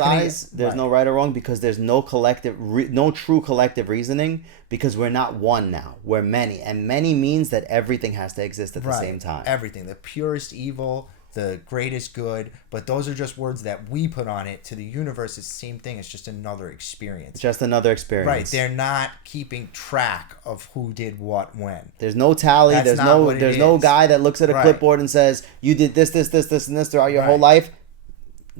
eyes, there's no right or wrong, because there's no collective, no true collective reasoning, because we're not one now. We're many. And many means that everything has to exist at the same time. Everything. The purest evil, the greatest good, but those are just words that we put on it. To the universe, it's the same thing. It's just another experience. Just another experience. Right. They're not keeping track of who did what when. There's no tally. There's no guy that looks at a clipboard and says, you did this, and this throughout your whole life.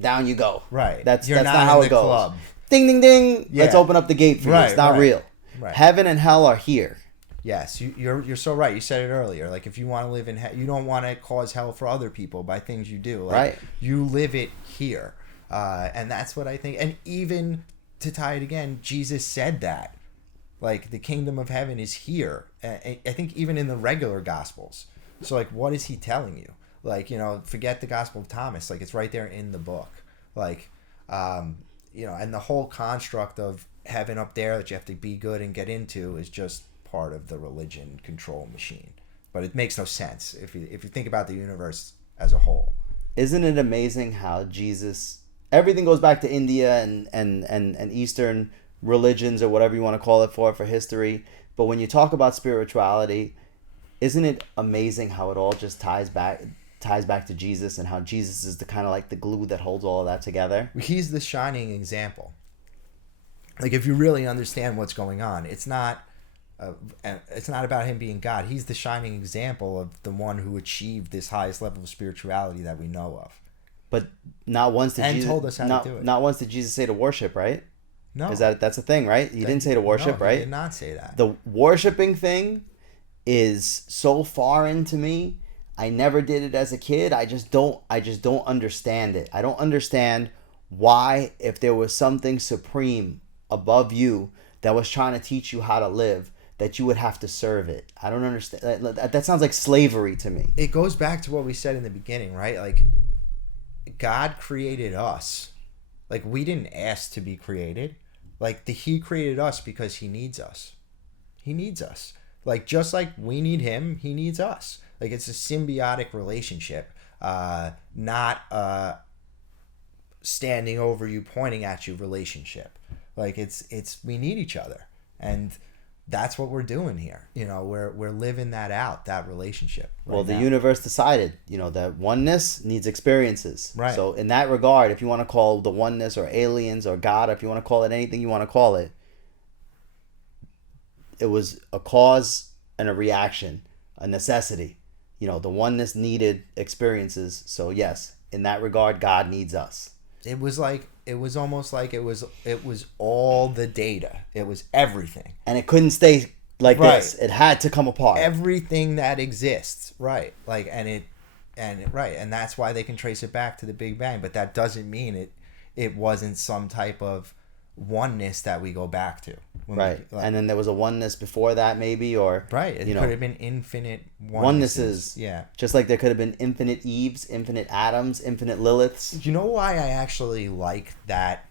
Down you go. Right. That's not how it goes. Club. Ding, ding, ding. Yeah. Let's open up the gate for you. It's not real. Right. Heaven and hell are here. Yes, you're so right. You said it earlier. Like, if you want to live in hell, you don't want to cause hell for other people by things you do. Like, right. You live it here. And that's what I think. And even to tie it again, Jesus said that. Like, the kingdom of heaven is here. I think even in the regular Gospels. So, like, what is he telling you? Like, forget the Gospel of Thomas. Like, it's right there in the book. Like, and the whole construct of heaven up there that you have to be good and get into is just part of the religion control machine. But it makes no sense if you think about the universe as a whole. Isn't it amazing how everything goes back to India and Eastern religions, or whatever you want to call it for history. But when you talk about spirituality, isn't it amazing how it all just ties back to Jesus, and how Jesus is the kind of like the glue that holds all of that together? He's the shining example. Like, if you really understand what's going on, it's not about him being God. He's the shining example of the one who achieved this highest level of spirituality that we know of. But not once did Jesus told us how to do it. Not once did Jesus say to worship, right? No. That's a thing, right? He didn't say to worship, right? He did not say that. The worshiping thing is so foreign to me. I never did it as a kid. I just don't understand it. I don't understand why, if there was something supreme above you that was trying to teach you how to live, that you would have to serve it. I don't understand. That sounds like slavery to me. It goes back to what we said in the beginning, right? Like, God created us. Like, we didn't ask to be created. Like, he created us because he needs us. He needs us. Like, just like we need him, he needs us. Like, it's a symbiotic relationship, not a standing over you, pointing at you relationship. Like, it's we need each other, and that's what we're doing here. We're living that out, that relationship. Well, the universe decided, that oneness needs experiences. Right. So in that regard, if you want to call the oneness or aliens or God, if you want to call it anything you want to call it, it was a cause and a reaction, a necessity. The oneness needed experiences. So yes, in that regard, God needs us. It was almost like it was all the data. It was everything. And it couldn't stay like this. It had to come apart. Everything that exists. Right. Like, and that's why they can trace it back to the Big Bang. But that doesn't mean it wasn't some type of oneness that we go back to. Right. And then there was a oneness before that, maybe, or right. It could have been infinite onennesses. Yeah. Just like there could have been infinite Eves, infinite Adams, infinite Liliths. You know why I actually like that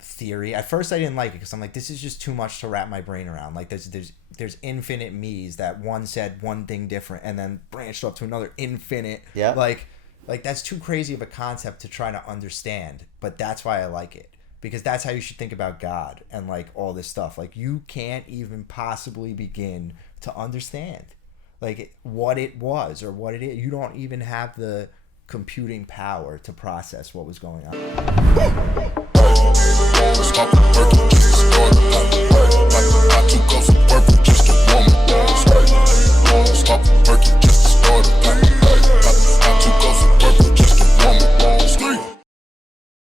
theory? At first I didn't like it because I'm like, this is just too much to wrap my brain around. Like, there's infinite me's that one said one thing different and then branched up to another infinite. Yeah. Like that's too crazy of a concept to try to understand. But that's why I like it. Because that's how you should think about God and, like, all this stuff. Like, you can't even possibly begin to understand, like, what it was or what it is. You don't even have the computing power to process what was going on.